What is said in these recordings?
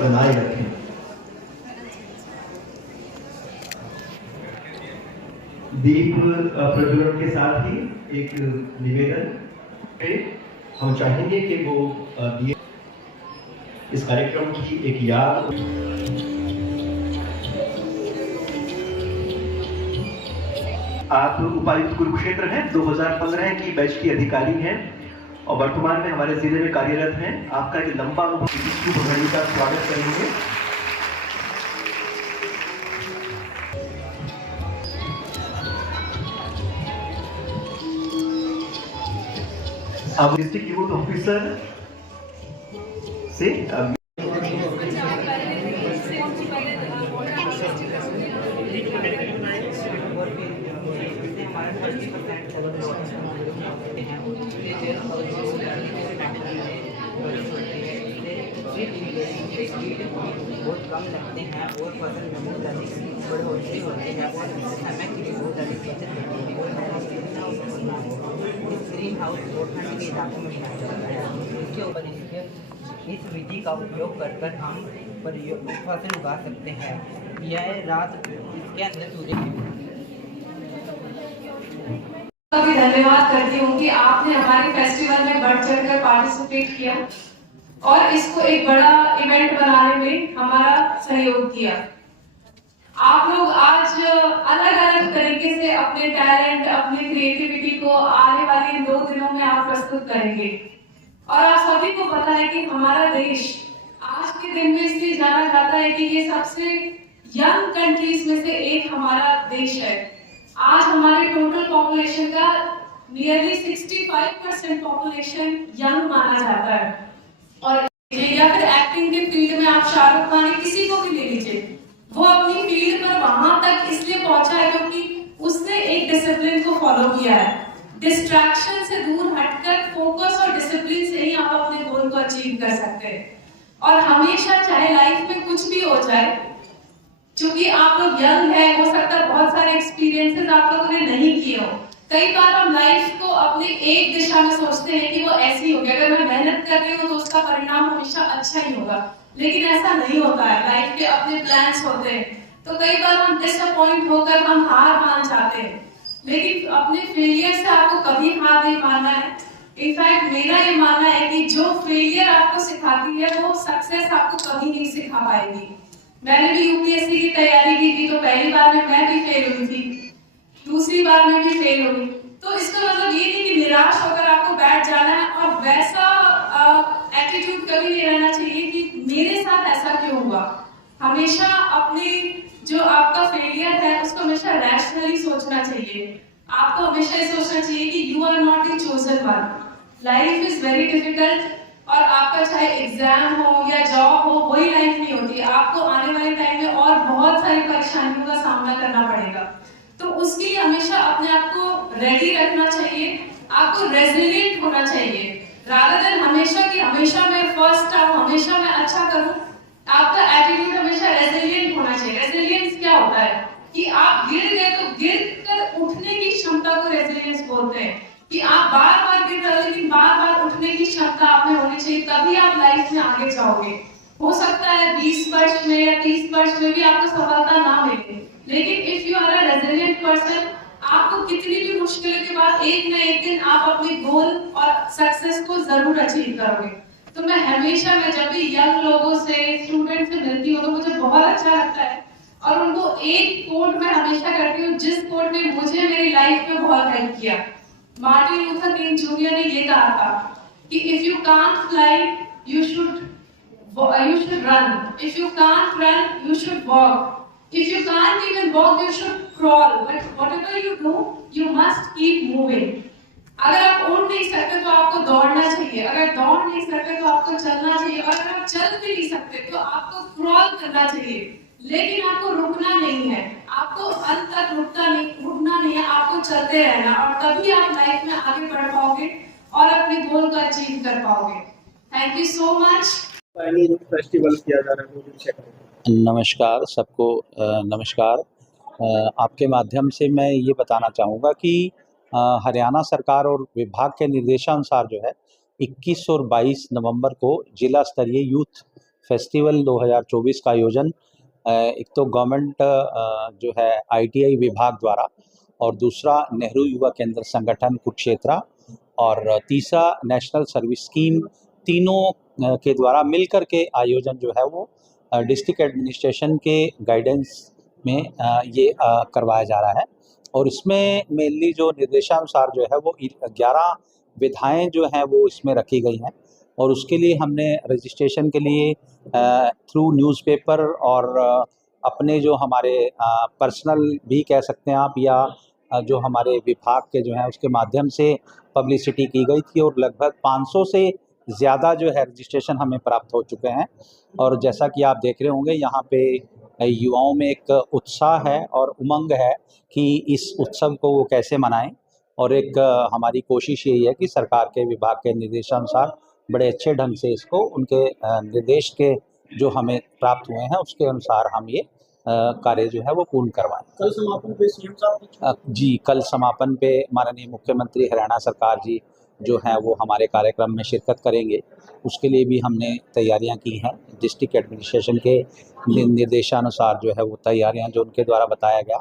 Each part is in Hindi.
बनाए रखें। दीप प्रज्वलन के साथ ही एक निवेदन पे हम चाहेंगे कि वो दिए इस कार्यक्रम की एक याद। आप उपायुक्त कुरुक्षेत्र हैं, 2015 की बैच की अधिकारी हैं और वर्तमान में हमारे जिले में कार्यरत हैं। आपका एक लंबा अनुभव का स्वागत करेंगे। अब डिस्ट्रिक्ट यूथ ऑफिसर से बहुत कम लगते हैं और फसल में बहुत अधिक बड़े होते हैं और समय की भी बहुत अधिक बचत होती है और इस ग्रीन हाउस को ठंड के इलाकों में बनाया जाता है। इसके ऊपर इस विधि का उपयोग कर हम फसल उगा सकते हैं। यह रात इसके अंदर सूर्य भी धन्यवाद करती हूँ कि आपने हमारे फेस्टिवल में बढ़ चढ़कर पार्टिसिपेट किया और इसको एक बड़ा इवेंट बनाने में हमारा सहयोग किया। आप लोग आज अलग अलग तरीके से अपने टैलेंट, अपनी क्रिएटिविटी को आने वाले इन 2 दिनों में आप प्रस्तुत करेंगे और आप सभी को पता है कि हमारा देश आज के दिन में इसलिए जाना जाता है कि ये सबसे यंग कंट्रीज में से एक हमारा देश है। आज हमारे टोटल पॉपुलेशन का नियरली 65% पॉपुलेशन यंग माना जाता है और या फिर एक्टिंग के फील्ड में आप शाहरुख खान किसी को भी ले लीजिए, वो अपनी फील्ड पर वहां तक इसलिए पहुंचा है क्योंकि उसने एक डिसिप्लिन को फॉलो किया है। डिस्ट्रैक्शन से दूर हटकर फोकस और डिसिप्लिन से ही आप अपने गोल को अचीव कर सकते हैं। और हमेशा चाहे लाइफ में कुछ भी हो जाए, क्योंकि आप लोग यंग है, हो सकता है बहुत सारे एक्सपीरियंसेस आप लोगों ने नहीं किए हो। कई बार हम लाइफ को अपने एक दिशा में सोचते हैं कि वो ऐसी होगी, अगर मैं मेहनत कर रही हूँ तो उसका परिणाम हमेशा अच्छा ही होगा, लेकिन ऐसा नहीं होता है। लाइफ के अपने प्लान्स होते हैं, तो कई बार हम डिसअपॉइंट होकर हम हार मान जाते हैं, लेकिन अपने फेलियर से आपको कभी हार नहीं मानना है। इनफैक्ट मेरा ये मानना है कि जो फेलियर आपको सिखाती है वो सक्सेस आपको कभी नहीं सिखा पाएगी। मैंने भी यूपीएससी की तैयारी की थी, तो पहली बार में मैं भी फेल हुई थी, दूसरी बार में भी फेल हुई। तो इसका मतलब ये नहीं कि निराश होकर आपको बैठ जाना है और वैसा एटीट्यूड कभी नहीं रहना चाहिए कि मेरे साथ ऐसा क्यों हुआ। हमेशा अपने जो आपका फेलियर है उसको हमेशा रैशनली सोचना चाहिए। आपको हमेशा ये सोचना चाहिए कि you are not the chosen one. Life is very difficult और आपका चाहे एग्जाम हो या जॉब हो वही लाइफ नहीं होती। आपको आने वाले टाइम में और बहुत सारी परेशानियों का सामना करना पड़ेगा। तो उसके लिए हमेशा अपने आप को रेडी रखना चाहिए, आपको रेजिलिएंट होना चाहिए। रादर देन हमेशा कि हमेशा मैं फर्स्ट आऊं, हमेशा मैं अच्छा करूं, आपका एटीट्यूड हमेशा रेजिलिएंट होना चाहिए। रेजिलियंस क्या होता है कि आप गिर गए तो गिर कर उठने की क्षमता को रेजिलियंस बोलते हैं। कि आप बार बार गिर रहे हो लेकिन बार बार उठने की क्षमता आप में होनी चाहिए, तभी आप लाइफ में आगे जाओगे। हो सकता है 20 वर्ष में या 30 वर्ष में भी आपको सफलता ना मिले, लेकिन if you are a resilient person, आपको कितनी भी मुश्किलों के बाद एक न एक दिन आप अपने गोल और सक्सेस को जरूर अचीव करोगे। तो मैं जब भी यंग लोगों से, स्टूडेंट से मिलती हूँ तो मुझे बहुत अच्छा लगता है और उनको एक कोट मैं हमेशा करती हूँ जिस कोट ने मुझे मेरी लाइफ में बहुत हेल्प किया। मार्टिन लूथर किंग जूनियर ने ये कहा था कि if you can't fly you should run, if you can't run you should walk, if you can't even walk you should crawl, but whatever you do you must keep moving। अगर आप उड़ नहीं सकते तो आपको दौड़ना चाहिए, अगर दौड़ नहीं सकते तो आपको चलना चाहिए, और अगर आप चल भी नहीं सकते तो आपको क्रॉल करना चाहिए। लेकिन आपको रुकना नहीं है, आपको अंत तक रुकना नहीं है, आपको चलते रहना, और तभी आप लाइफ में आगे बढ़ पाओगे और अपने गोल को अचीव कर पाओगे। Thank you so much. Festival किया जा रहा है। नमस्कार सबको, नमस्कार। आपके माध्यम से मैं ये बताना चाहूँगा कि हरियाणा सरकार और विभाग के निर्देशानुसार जो है 21 और 22 नवंबर को जिला स्तरीय यूथ फेस्टिवल 2024 का आयोजन एक तो गवर्नमेंट जो है ITI विभाग द्वारा, और दूसरा नेहरू युवा केंद्र संगठन कुरुक्षेत्र, और तीसरा नेशनल सर्विस स्कीम, तीनों के द्वारा मिलकर के आयोजन जो है वो डिस्ट्रिक्ट एडमिनिस्ट्रेशन के गाइडेंस में ये करवाया जा रहा है। और इसमें मेनली जो निर्देशानुसार जो है वो 11 विधाएं जो हैं वो इसमें रखी गई हैं, और उसके लिए हमने रजिस्ट्रेशन के लिए थ्रू न्यूज़पेपर और अपने जो हमारे पर्सनल भी कह सकते हैं आप, या जो हमारे विभाग के जो हैं उसके माध्यम से पब्लिसिटी की गई थी, और लगभग 500 से ज़्यादा जो है रजिस्ट्रेशन हमें प्राप्त हो चुके हैं। और जैसा कि आप देख रहे होंगे यहाँ पे युवाओं में एक उत्साह है और उमंग है कि इस उत्सव को वो कैसे मनाएं, और एक हमारी कोशिश यही है कि सरकार के विभाग के निर्देशानुसार बड़े अच्छे ढंग से इसको उनके निर्देश के जो हमें प्राप्त हुए हैं उसके अनुसार हम ये कार्य जो है वो पूर्ण करवाएं। कल समापन पे सीएम साहब जी, कल समापन पे माननीय मुख्यमंत्री हरियाणा सरकार जी जो हैं वो हमारे कार्यक्रम में शिरकत करेंगे। उसके लिए भी हमने तैयारियां की हैं। डिस्ट्रिक्ट एडमिनिस्ट्रेशन के निर्देशानुसार जो है वो तैयारियां जो उनके द्वारा बताया गया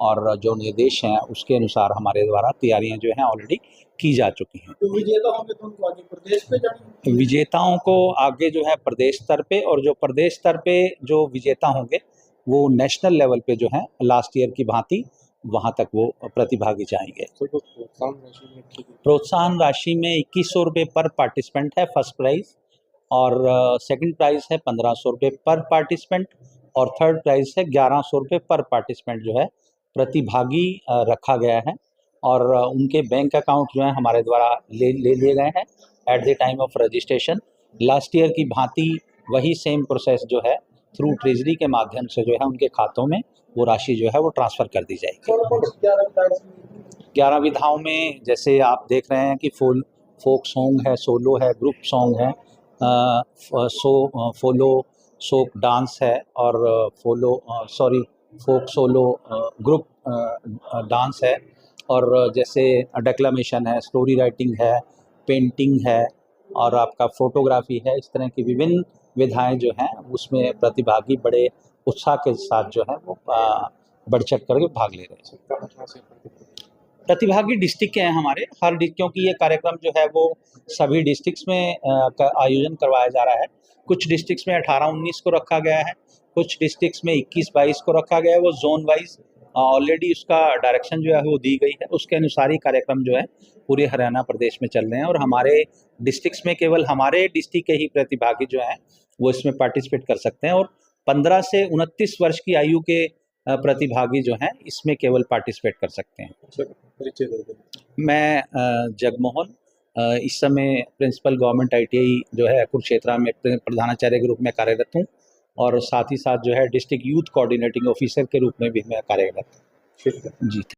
और जो निर्देश हैं उसके अनुसार हमारे द्वारा तैयारियां जो हैं ऑलरेडी की जा चुकी हैं। तो विजेता होंगे तो उनको आगे प्रदेश पे जाएंगे? विजेताओं को आगे जो है प्रदेश स्तर पे, और जो प्रदेश स्तर पे जो विजेता होंगे वो नेशनल लेवल पे जो है लास्ट ईयर की भांति वहाँ तक वो प्रतिभागी जाएंगे। प्रोत्साहन राशि में 2100 रुपये पर पार्टिसिपेंट है फर्स्ट प्राइज़, और सेकंड प्राइज़ है 1500 रुपये पर पार्टिसिपेंट, और थर्ड प्राइज़ है 1100 रुपये पर पार्टिसिपेंट जो है प्रतिभागी रखा गया है। और उनके बैंक अकाउंट जो है हमारे द्वारा ले लिए गए हैं at the time of registration. Last year की भांति वही सेम प्रोसेस जो है थ्रू ट्रेजरी के माध्यम से जो है उनके खातों में वो राशि जो है वो ट्रांसफ़र कर दी जाएगी। 11 विधाओं में जैसे आप देख रहे हैं कि फोक सॉन्ग है, सोलो है, ग्रुप सॉन्ग है, फोलो सोक डांस है, और फोक सोलो ग्रुप डांस है, और जैसे डेक्लामेशन है, स्टोरी राइटिंग है, पेंटिंग है, और आपका फोटोग्राफी है। इस तरह की विभिन्न विधाएं जो हैं उसमें प्रतिभागी बड़े उत्साह के साथ जो है वो बढ़ चढ़ करके भाग ले रहे हैं। प्रतिभागी डिस्ट्रिक्ट के हैं हमारे, हर क्योंकि ये कार्यक्रम जो है वो सभी डिस्ट्रिक्ट्स में आयोजन करवाया जा रहा है। कुछ डिस्ट्रिक्ट्स में 18-19 को रखा गया है, कुछ डिस्ट्रिक्ट्स में 21-22 को रखा गया है। वो जोन वाइज ऑलरेडी उसका डायरेक्शन जो है वो दी गई है, उसके अनुसार ही कार्यक्रम जो है पूरे हरियाणा प्रदेश में चल रहे हैं। और हमारे डिस्ट्रिक्ट्स में केवल हमारे डिस्ट्रिक्ट के ही प्रतिभागी जो हैं वो इसमें पार्टिसिपेट कर सकते हैं, और 15 से 29 वर्ष की आयु के प्रतिभागी जो हैं इसमें केवल पार्टिसिपेट कर सकते हैं। परिचय दे दें। मैं जगमोहन इस समय प्रिंसिपल गवर्नमेंट ITI जो है कुरुक्षेत्र में प्रधानाचार्य के रूप में कार्यरत हूँ और साथ ही साथ जो है डिस्ट्रिक्ट यूथ कोऑर्डिनेटिंग ऑफिसर के रूप में भी मैं कार्यरत हूँ। ठीक है। जी।